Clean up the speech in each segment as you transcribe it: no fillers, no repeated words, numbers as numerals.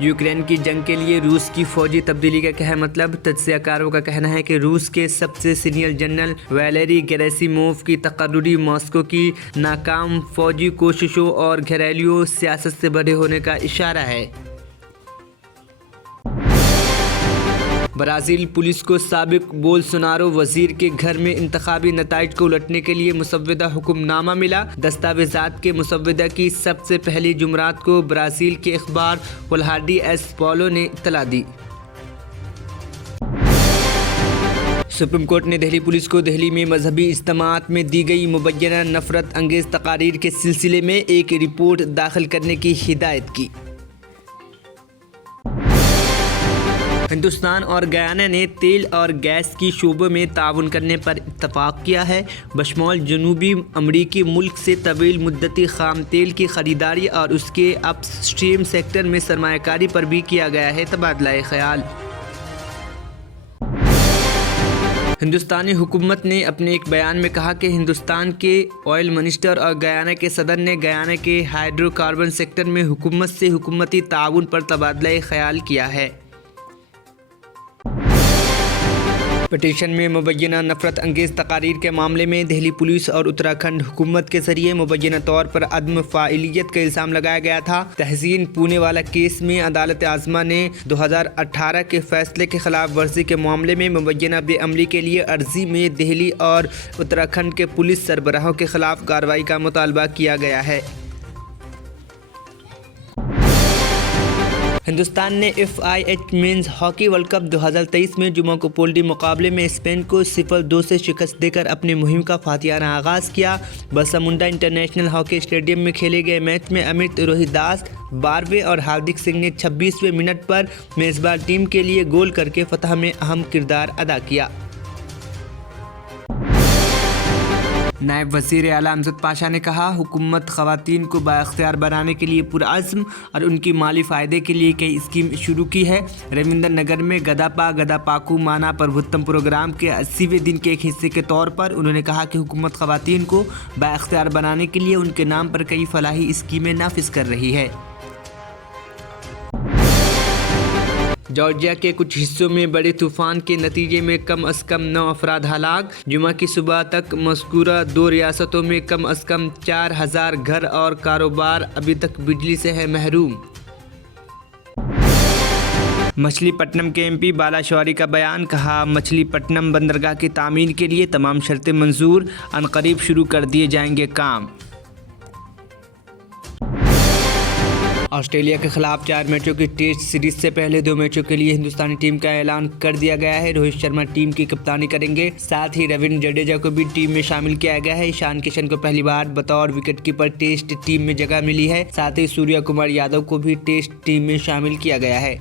Ukraine کی جنگ کے لیے روس کی فوجی تبدیلی کا کیا ہے مطلب؟ تجزیہ کاروں کا کہنا ہے کہ روس کے سب سے سینئر جنرل ویلیری گیراسیموف کی تقرری ماسکو کی ناکام فوجی کوششوں اور گھریلو سیاست سے بڑے ہونے کا اشارہ ہے۔ برازیل پولیس کو سابق بولسونارو وزیر کے گھر میں انتخابی نتائج کو الٹنے کے لیے مسودہ حکم نامہ ملا۔ دستاویزات کے مسودہ کی سب سے پہلی جمعرات کو برازیل کے اخبار فولہا ڈی ایس پاولو نے اطلاع دی۔ سپریم کورٹ نے دہلی پولیس کو دہلی میں مذہبی اجتماعات میں دی گئی مبینہ نفرت انگیز تقاریر کے سلسلے میں ایک رپورٹ داخل کرنے کی ہدایت کی۔ ہندوستان اور گیانا نے تیل اور گیس کی شعبوں میں تعاون کرنے پر اتفاق کیا ہے، بشمول جنوبی امریکی ملک سے طویل مدتی خام تیل کی خریداری اور اس کے اپ اسٹریم سیکٹر میں سرمایہ کاری پر بھی کیا گیا ہے تبادلہ خیال۔ ہندوستانی حکومت نے اپنے ایک بیان میں کہا کہ ہندوستان کے آئل منسٹر اور گیانا کے صدر نے گیانا کے ہائیڈرو کاربن سیکٹر میں حکومت سے حکومتی تعاون پر تبادلہ خیال کیا ہے۔ پٹیشن میں مبینہ نفرت انگیز تقاریر کے معاملے میں دہلی پولیس اور اتراکھنڈ حکومت کے ذریعے مبینہ طور پر عدم فاعلیت کا الزام لگایا گیا تھا۔ تحسین پونےوالا کیس میں عدالت عظمیٰ نے 2018 کے فیصلے کی خلاف ورزی کے معاملے میں مبینہ بے عملی کے لیے عرضی میں دہلی اور اتراکھنڈ کے پولیس سربراہوں کے خلاف کارروائی کا مطالبہ کیا گیا ہے۔ ہندوستان نے FIH men's hockey world cup 2023 میں جمعہ کو پولٹی مقابلے میں اسپین کو 0-2 سے شکست دے کر اپنی مہم کا فاتحانہ آغاز کیا۔ Birsa Munda international hockey stadium میں کھیلے گئے میچ میں امت روہت داس 12ویں اور ہاردک سنگھ نے 26ویں منٹ پر میزبان ٹیم کے لیے گول کر کے فتح میں اہم کردار ادا کیا۔ نائب وزیر اعلیٰ امجد پاشا نے کہا، حکومت خواتین کو بااختیار بنانے کے لیے پرعزم اور ان کی مالی فائدے کے لیے کئی اسکیم شروع کی ہے۔ رویندر نگر میں گدا پاکو مانا پروتم پروگرام کے 80ویں دن کے ایک حصے کے طور پر انہوں نے کہا کہ حکومت خواتین کو بااختیار بنانے کے لیے ان کے نام پر کئی فلاحی اسکیمیں نافذ کر رہی ہے۔ جارجیا کے کچھ حصوں میں بڑے طوفان کے نتیجے میں کم از کم 9 افراد ہلاک۔ جمعہ کی صبح تک مذکورہ 2 ریاستوں میں کم از کم 4000 گھر اور کاروبار ابھی تک بجلی سے ہیں محروم۔ مچھلی پٹنم کے MP بالا شوری کا بیان، کہا مچھلی پٹنم بندرگاہ کی تعمیر کے لیے تمام شرطیں منظور، عنقریب شروع کر دیے جائیں گے کام۔ آسٹریلیا کے خلاف 4 میچوں کی ٹیسٹ سیریز سے پہلے 2 میچوں کے لیے ہندوستانی ٹیم کا اعلان کر دیا گیا ہے۔ روہت شرما ٹیم کی کپتانی کریں گے، ساتھ ہی رویندر جڈیجا کو بھی ٹیم میں شامل کیا گیا ہے۔ ایشان کشن کو پہلی بار بطور وکٹ کیپر ٹیسٹ ٹیم میں جگہ ملی ہے، ساتھ ہی سوریا کمار یادو کو بھی ٹیسٹ ٹیم میں شامل کیا گیا ہے۔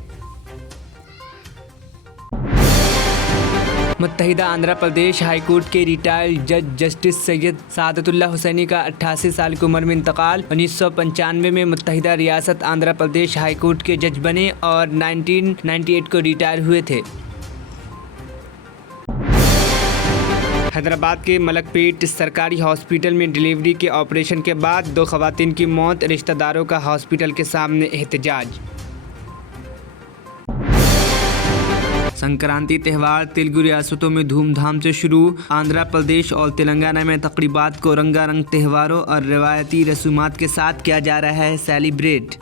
متحدہ آندھرا پردیش ہائی کورٹ کے ریٹائرڈ جج جسٹس سید سعادت اللہ حسینی کا 88 سال کی عمر میں انتقال۔ 1995 میں متحدہ ریاست آندھرا پردیش ہائی کورٹ کے جج بنے اور 1998 کو ریٹائر ہوئے تھے۔ حیدرآباد کے ملک پیٹ سرکاری ہاسپٹل میں ڈیلیوری کے آپریشن کے بعد 2 خواتین کی موت، رشتہ داروں کا ہاسپٹل کے سامنے احتجاج۔ سنکرانتی تہوار تیلگو ریاستوں میں دھوم دھام سے شروع۔ آندھرا پردیش اور تلنگانہ میں تقریبات کو رنگا رنگ تہواروں اور روایتی رسومات کے ساتھ کیا جا رہا ہے سیلیبریٹ۔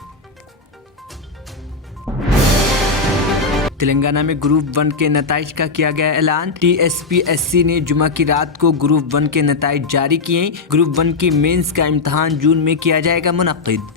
تلنگانہ میں گروپ 1 کے نتائج کا کیا گیا اعلان۔ TSPSC نے جمعہ کی رات کو گروپ 1 کے نتائج جاری کیے۔ گروپ 1 کی مینز کا امتحان جون میں کیا جائے گا منعقد۔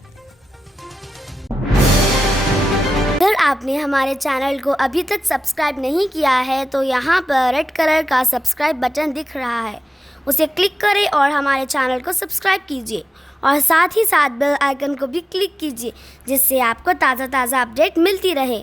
اگر آپ نے ہمارے چینل کو ابھی تک سبسکرائب نہیں کیا ہے تو یہاں پر ریڈ کلر کا سبسکرائب بٹن دکھ رہا ہے، اسے کلک کریں اور ہمارے چینل کو سبسکرائب کیجیے اور ساتھ ہی ساتھ بیل آئیکن کو بھی کلک کیجیے، جس سے آپ کو تازہ اپڈیٹ ملتی رہے۔